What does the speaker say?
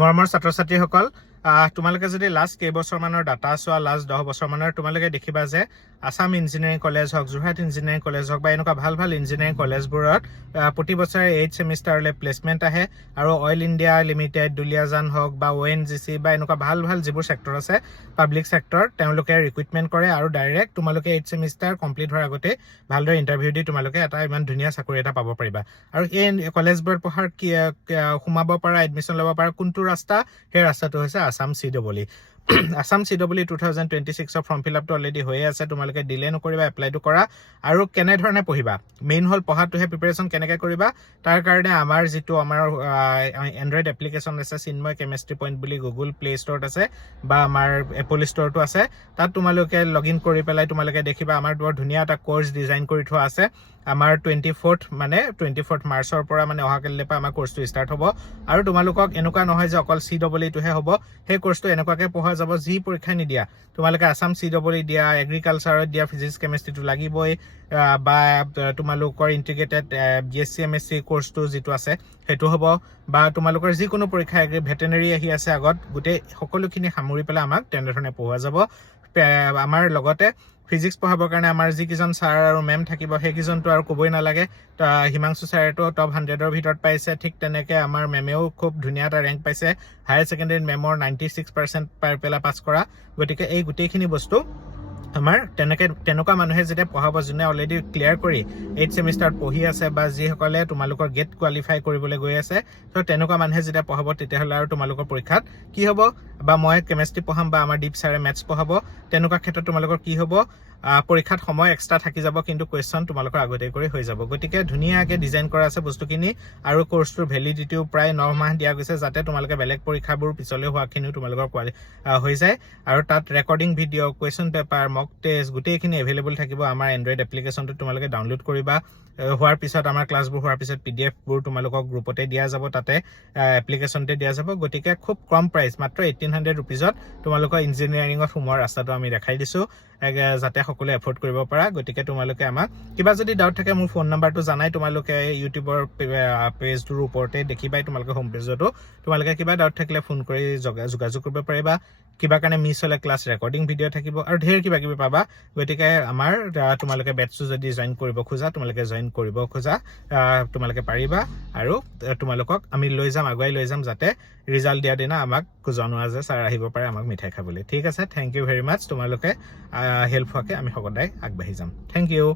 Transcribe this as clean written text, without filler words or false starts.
মৰমৰ ছাত্ৰ-ছাত্ৰীসকল তোমালোকে যদি লাষ্ট কেইবছৰমানৰ ডাটা চোৱা লাষ্ট 10 বছৰমানৰ তোমালোকে দেখিবা যে আসাম ইঞ্জিনিয়াৰিং কলেজ হওক যোৰহাট ইঞ্জিনিয়াৰিং কলেজ হওক বা এনেকুৱা ভাল ভাল ইঞ্জিনিয়াৰিং কলেজবোৰত প্ৰতি বছৰে 8 ছেমিষ্টাৰলৈ প্লেচমেণ্ট আহে আৰু অইল ইণ্ডিয়া লিমিটেড দুলিয়াজান হওক বা ONGC বা এনেকুৱা ভাল ভাল যিবোৰ ছেক্টৰ আছে পাব্লিক ছেক্টৰ তেওঁলোকে ৰিক্ৰুইটমেণ্ট কৰে আৰু ডাইৰেক্ট তোমালোকে 8 ছেমিষ্টাৰ কমপ্লিট হোৱাৰ আগতে ভালদৰে ইণ্টাৰভিউ দি তোমালোকে এটা ইমান ধুনীয়া চাকৰি এটা পাব পাৰিবা আৰু এই কলেজবোৰত পঢ়াৰ সোমাব পৰা এডমিশ্যন ল'ব পৰা কোনটো ৰাস্তা সেই ৰাস্তাটো হৈছে Assam CEE Assam CEE 2026 form fill আপটো অলৰেডি হৈয়ে আছে তোমালোকে ডিলে নকৰিবা এপ্লাইটো কৰা আৰু কেনেধৰণে পঢ়িবা মেইন হল পঢ়াটোহে প্ৰিপাৰেশ্যন কেনেকৈ কৰিবা তাৰ কাৰণে আমাৰ যিটো আমাৰ এণ্ড্ৰইড এপ্লিকেশ্যন আছে চিন্ময় কেমেষ্ট্ৰি পইণ্ট বুলি গুগল প্লে ষ্টৰত আছে বা আমাৰ এপল ষ্টৰটো আছে তাত তোমালোকে লগ ইন কৰি পেলাই তোমালোকে দেখিবা আমাৰ বৰ ধুনীয়া এটা কোৰ্চ ডিজাইন কৰি থোৱা আছে আমাৰ 24th মাৰ্চৰ পৰা মানে অহাকালিলৈ পৰা আমাৰ কোৰ্চটো ষ্টাৰ্ট হ'ব আৰু তোমালোকক এনেকুৱা নহয় যে অকল CEE টোহে হ'ব সেই কোৰ্চটো এনেকুৱাকৈ পঢ়া যাব যি পৰীক্ষা নিদিয়া তোমালোকে আসাম CEE দিয়া এগ্ৰিকালচাৰত দিয়া ফিজিক্স কেমেষ্ট্ৰিটো লাগিবই বা তোমালোকৰ ইণ্টিগ্ৰেটেড BSc MSc কোৰ্চটো যিটো আছে সেইটো হ'ব বা তোমালোকৰ যিকোনো পৰীক্ষা ভেটেনেৰি আহি আছে আগত গোটেই সকলোখিনি সামৰি পেলাই আমাক তেনেধৰণে পঢ়োৱা যাব আমাৰ লগতে ফিজিক্স পঢ়াবৰ কাৰণে আমাৰ যিকেইজন ছাৰ আৰু মেম থাকিব সেইকেইজনটো আৰু ক'বই নালাগে হিমাংশু ছাৰেতো টপ 100ৰ ভিতৰত পাইছে ঠিক তেনেকৈ আমাৰ মেমেও খুব ধুনীয়া এটা ৰেংক পাইছে হায়াৰ ছেকেণ্ডেৰীত মেমৰ 96% পাই পেলাই পাছ কৰা গতিকে এই গোটেইখিনি বস্তু আমাৰ তেনেকুৱা মানুহে যেতিয়া পঢ়াব যোনে অলৰেডি ক্লিয়াৰ কৰি 8 ছেমিষ্টাৰত পঢ়ি আছে বা যিসকলে তোমালোকৰ গেট কোৱালিফাই কৰিবলৈ গৈ আছে তো তেনেকুৱা মানুহে যেতিয়া পঢ়াব তেতিয়াহ'লে আৰু তোমালোকৰ পৰীক্ষাত কি হ'ব বা মই কেমেষ্ট্ৰি পঢ়াম বা আমাৰ দীপ ছাৰে মেথছ পঢ়াব তেনেকুৱা ক্ষেত্ৰত তোমালোকৰ কি হ'ব পৰীক্ষাত সময় এক্সট্ৰা থাকি যাব কিন্তু কুৱেশ্যন তোমালোকৰ আগতে কৰি হৈ যাব গতিকে ধুনীয়াকৈ ডিজাইন কৰা আছে বস্তুখিনি আৰু কোৰ্চটোৰ ভেলিডিটিও প্ৰায় 9 মাহ দিয়া গৈছে যাতে তোমালোকে বেলেগ পৰীক্ষাবোৰ পিছলৈ হোৱাখিনিও তোমালোকৰ হৈ যায় আৰু তাত ৰেকৰ্ডিং ভিডিঅ' কুৱেশ্যন পেপাৰ মক টেষ্ট গোটেইখিনি এভেইলেবল থাকিব আমাৰ এণ্ড্ৰইড এপ্লিকেশ্যনটো তোমালোকে ডাউনলোড কৰিবা হোৱাৰ পিছত আমাৰ ক্লাছবোৰ হোৱাৰ পিছত PDFবোৰ তোমালোকক গ্ৰুপতে দিয়া যাব তাতে এপ্লিকেশ্যনতে দিয়া যাব গতিকে খুব কম প্ৰাইচ মাত্ৰ 1800 ৰুপিজত তোমালোকৰ ইঞ্জিনিয়াৰিঙত সোমোৱাৰ ৰাস্তাটো আমি দেখাই দিছোঁ যাতে সকলোৱে এফৰ্ড কৰিব পৰা গতিকে তোমালোকে আমাক কিবা যদি ডাউট থাকে মোৰ ফোন নাম্বাৰটো জানাই তোমালোকে ইউটিউবৰ পেজটোৰ ওপৰতে দেখিবাই তোমালোকে হোম পেজতো তোমালোকে কিবা ডাউট থাকিলে ফোন কৰি যোগাযোগ কৰিব পাৰিবা কিবা কাৰণে মিছ হ'লে ক্লাছ ৰেকৰ্ডিং ভিডিঅ' থাকিব আৰু ঢেৰ কিবা কিবি পাবা গতিকে আমাৰ তোমালোকে বেটছটো যদি জইন কৰিব খোজা তোমালোকে জইন কৰিব খোজা তোমালোকে পাৰিবা আৰু তোমালোকক আমি আগুৱাই লৈ যাম যাতে ৰিজাল্ট দিয়া দিনা আমাক জনোৱা যে ছাৰ আহিব পাৰে আমাক মিঠাই খাবলৈ ঠিক আছে থেংক ইউ ভেৰি মাছ তোমালোকে হেল্প হোৱাকৈ আমি সদায় আগবাঢ়ি যাম থেংক ইউ